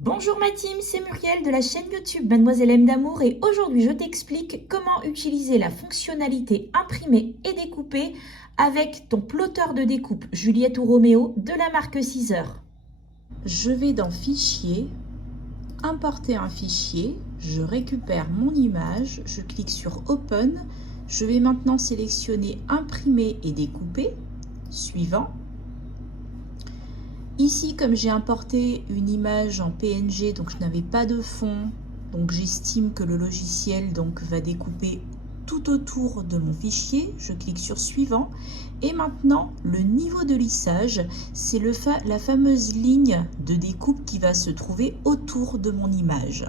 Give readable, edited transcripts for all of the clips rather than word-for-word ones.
Bonjour ma team, c'est Muriel de la chaîne YouTube Mademoiselle M d'amour et aujourd'hui je t'explique comment utiliser la fonctionnalité imprimer et découper avec ton plotter de découpe Juliette ou Roméo de la marque Caesar. Je vais dans Fichier, importer un fichier, je récupère mon image, je clique sur Open, je vais maintenant sélectionner imprimer et découper, suivant. Ici, comme j'ai importé une image en PNG, donc je n'avais pas de fond, donc j'estime que le logiciel va découper tout autour de mon fichier. Je clique sur suivant. Et maintenant, le niveau de lissage, c'est la fameuse ligne de découpe qui va se trouver autour de mon image.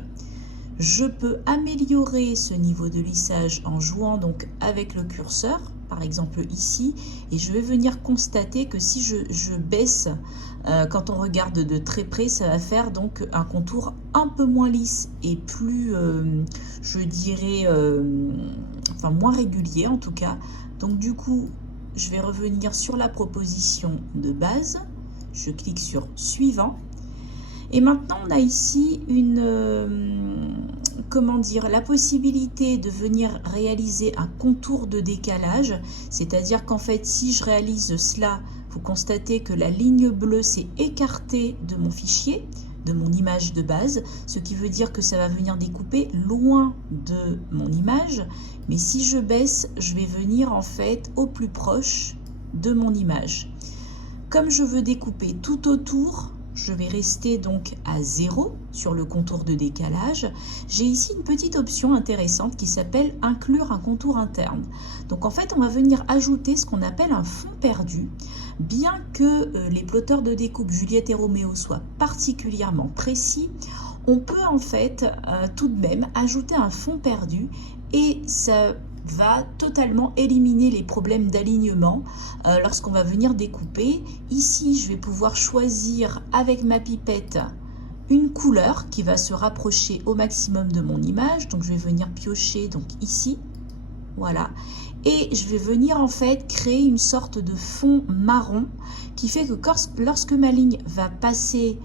Je peux améliorer ce niveau de lissage en jouant donc avec le curseur, par exemple ici, et je vais venir constater que si je baisse, quand on regarde de très près, ça va faire donc un contour un peu moins lisse et plus, je dirais, enfin moins régulier en tout cas. Donc du coup, je vais revenir sur la proposition de base, je clique sur suivant. Et maintenant, on a ici la possibilité de venir réaliser un contour de décalage, c'est-à-dire qu'en fait, si je réalise cela, vous constatez que la ligne bleue s'est écartée de mon fichier, de mon image de base, ce qui veut dire que ça va venir découper loin de mon image, mais si je baisse, je vais venir en fait au plus proche de mon image. Comme je veux découper tout autour, je vais rester donc à 0 sur le contour de décalage. J'ai ici une petite option intéressante qui s'appelle inclure un contour interne. Donc en fait, on va venir ajouter ce qu'on appelle un fond perdu. Bien que les plotters de découpe Juliette et Roméo soient particulièrement précis, on peut en fait tout de même ajouter un fond perdu et ça va totalement éliminer les problèmes d'alignement lorsqu'on va venir découper. Ici, je vais pouvoir choisir avec ma pipette une couleur qui va se rapprocher au maximum de mon image. Donc, je vais venir piocher donc ici, voilà. Et je vais venir en fait créer une sorte de fond marron qui fait que lorsque ma ligne va passer,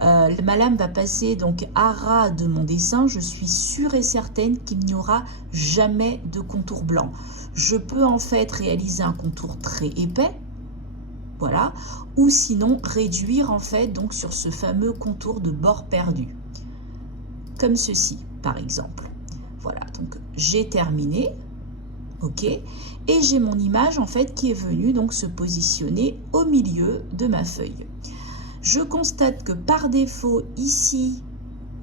ma lame va passer donc à ras de mon dessin, je suis sûre et certaine qu'il n'y aura jamais de contour blanc. Je peux en fait réaliser un contour très épais, voilà, ou sinon réduire en fait donc sur ce fameux contour de bord perdu, comme ceci par exemple. Voilà, donc j'ai terminé. Ok, et j'ai mon image en fait qui est venue donc se positionner au milieu de ma feuille. Je constate que par défaut ici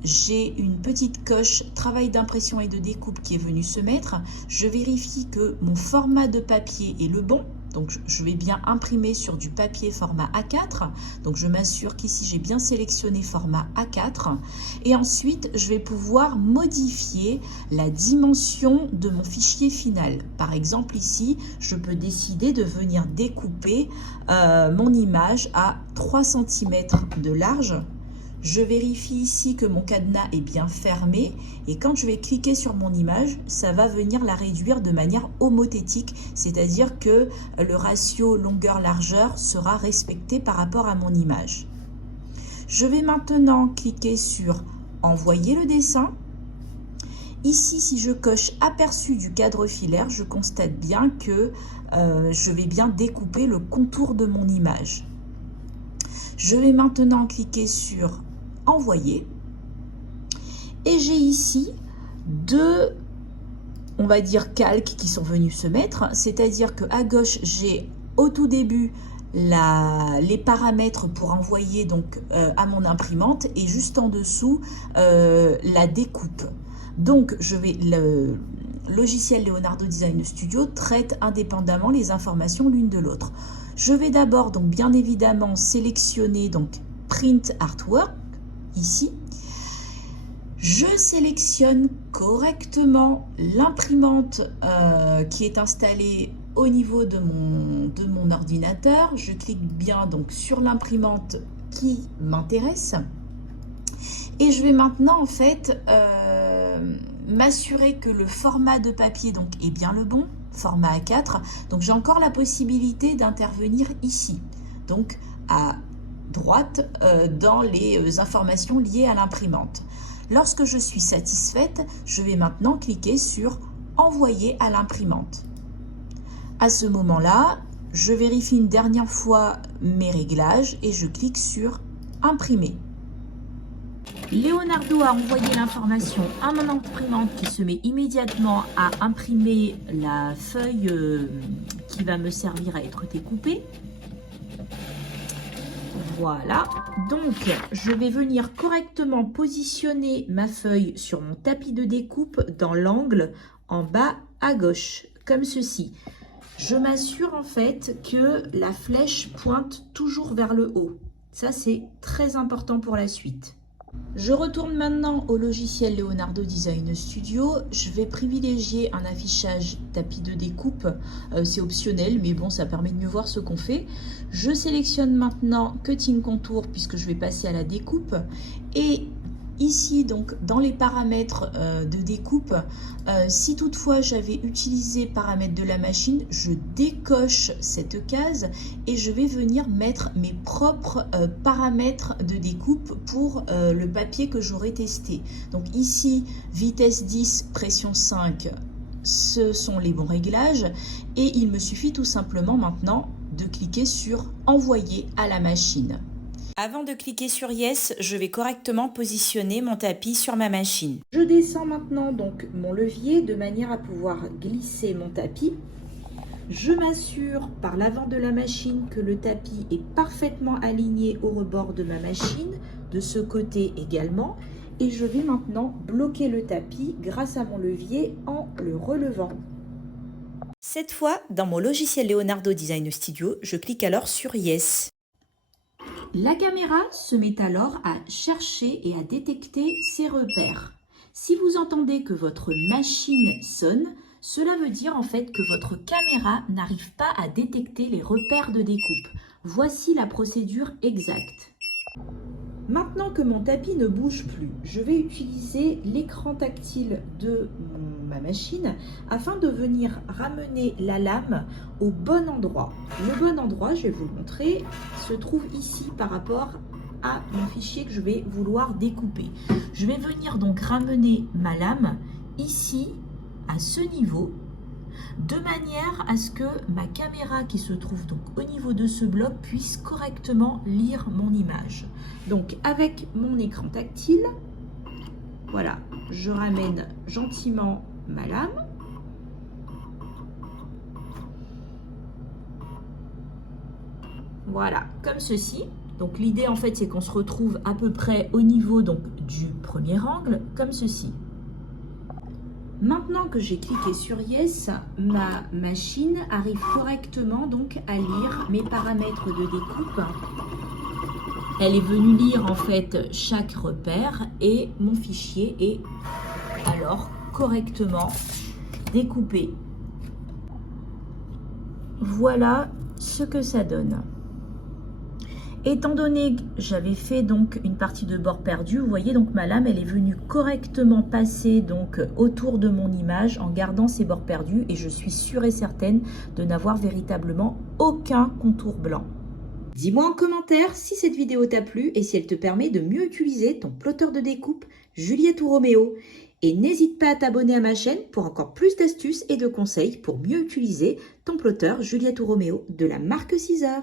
j'ai une petite coche travail d'impression et de découpe qui est venue se mettre. Je vérifie que mon format de papier est le bon. Donc je vais bien imprimer sur du papier format A4. Donc je m'assure qu'ici j'ai bien sélectionné format A4. Et ensuite je vais pouvoir modifier la dimension de mon fichier final. Par exemple ici, je peux décider de venir découper mon image à 3 cm de large. Je vérifie ici que mon cadenas est bien fermé et quand je vais cliquer sur mon image, ça va venir la réduire de manière homothétique, c'est-à-dire que le ratio longueur-largeur sera respecté par rapport à mon image. Je vais maintenant cliquer sur envoyer le dessin. Ici, si je coche aperçu du cadre filaire, je constate bien que je vais bien découper le contour de mon image. Je vais maintenant cliquer sur envoyer et j'ai ici deux, on va dire, calques qui sont venus se mettre, c'est-à-dire que à gauche j'ai au tout début les paramètres pour envoyer donc à mon imprimante et juste en dessous la découpe. Donc le logiciel Leonardo Design Studio traite indépendamment les informations l'une de l'autre. Je vais d'abord donc bien évidemment sélectionner donc Print Artwork ici. Je sélectionne correctement l'imprimante qui est installée au niveau de mon ordinateur. Je clique bien donc sur l'imprimante qui m'intéresse. Et je vais maintenant en fait m'assurer que le format de papier donc est bien le bon, format A4. Donc j'ai encore la possibilité d'intervenir ici. Donc à droite dans les informations liées à l'imprimante. Lorsque je suis satisfaite, je vais maintenant cliquer sur « Envoyer à l'imprimante ». À ce moment-là, je vérifie une dernière fois mes réglages et je clique sur « Imprimer ». Leonardo a envoyé l'information à mon imprimante qui se met immédiatement à imprimer la feuille qui va me servir à être découpée. Voilà, donc je vais venir correctement positionner ma feuille sur mon tapis de découpe dans l'angle en bas à gauche, comme ceci. Je m'assure en fait que la flèche pointe toujours vers le haut. Ça, c'est très important pour la suite. Je retourne maintenant au logiciel Leonardo Design Studio. Je vais privilégier un affichage tapis de découpe. C'est optionnel, mais bon, ça permet de mieux voir ce qu'on fait. Je sélectionne maintenant Cutting Contour puisque je vais passer à la découpe. Et ici, donc, dans les paramètres de découpe, si toutefois j'avais utilisé paramètres de la machine, je décoche cette case et je vais venir mettre mes propres paramètres de découpe pour le papier que j'aurai testé. Donc ici, vitesse 10, pression 5, ce sont les bons réglages et il me suffit tout simplement maintenant de cliquer sur « Envoyer à la machine ». Avant de cliquer sur Yes, je vais correctement positionner mon tapis sur ma machine. Je descends maintenant donc mon levier de manière à pouvoir glisser mon tapis. Je m'assure par l'avant de la machine que le tapis est parfaitement aligné au rebord de ma machine, de ce côté également. Et je vais maintenant bloquer le tapis grâce à mon levier en le relevant. Cette fois, dans mon logiciel Leonardo Design Studio, je clique alors sur Yes. La caméra se met alors à chercher et à détecter ses repères. Si vous entendez que votre machine sonne, cela veut dire en fait que votre caméra n'arrive pas à détecter les repères de découpe. Voici la procédure exacte. Maintenant que mon tapis ne bouge plus, je vais utiliser l'écran tactile de ma machine afin de venir ramener la lame au bon endroit. Le bon endroit, je vais vous le montrer, se trouve ici par rapport à mon fichier que je vais vouloir découper. Je vais venir donc ramener ma lame ici, à ce niveau, de manière à ce que ma caméra qui se trouve donc au niveau de ce bloc puisse correctement lire mon image. Donc avec mon écran tactile, voilà, je ramène gentiment ma lame. Voilà, comme ceci. Donc l'idée en fait c'est qu'on se retrouve à peu près au niveau donc du premier angle, comme ceci. Maintenant que j'ai cliqué sur Yes, ma machine arrive correctement donc à lire mes paramètres de découpe. Elle est venue lire en fait chaque repère et mon fichier est alors correctement découpé. Voilà ce que ça donne. Étant donné que j'avais fait donc une partie de bord perdu, vous voyez donc ma lame elle est venue correctement passer donc autour de mon image en gardant ses bords perdus et je suis sûre et certaine de n'avoir véritablement aucun contour blanc. Dis-moi en commentaire si cette vidéo t'a plu et si elle te permet de mieux utiliser ton plotter de découpe Juliette ou Roméo. Et n'hésite pas à t'abonner à ma chaîne pour encore plus d'astuces et de conseils pour mieux utiliser ton plotter Juliette ou Roméo de la marque Caesar.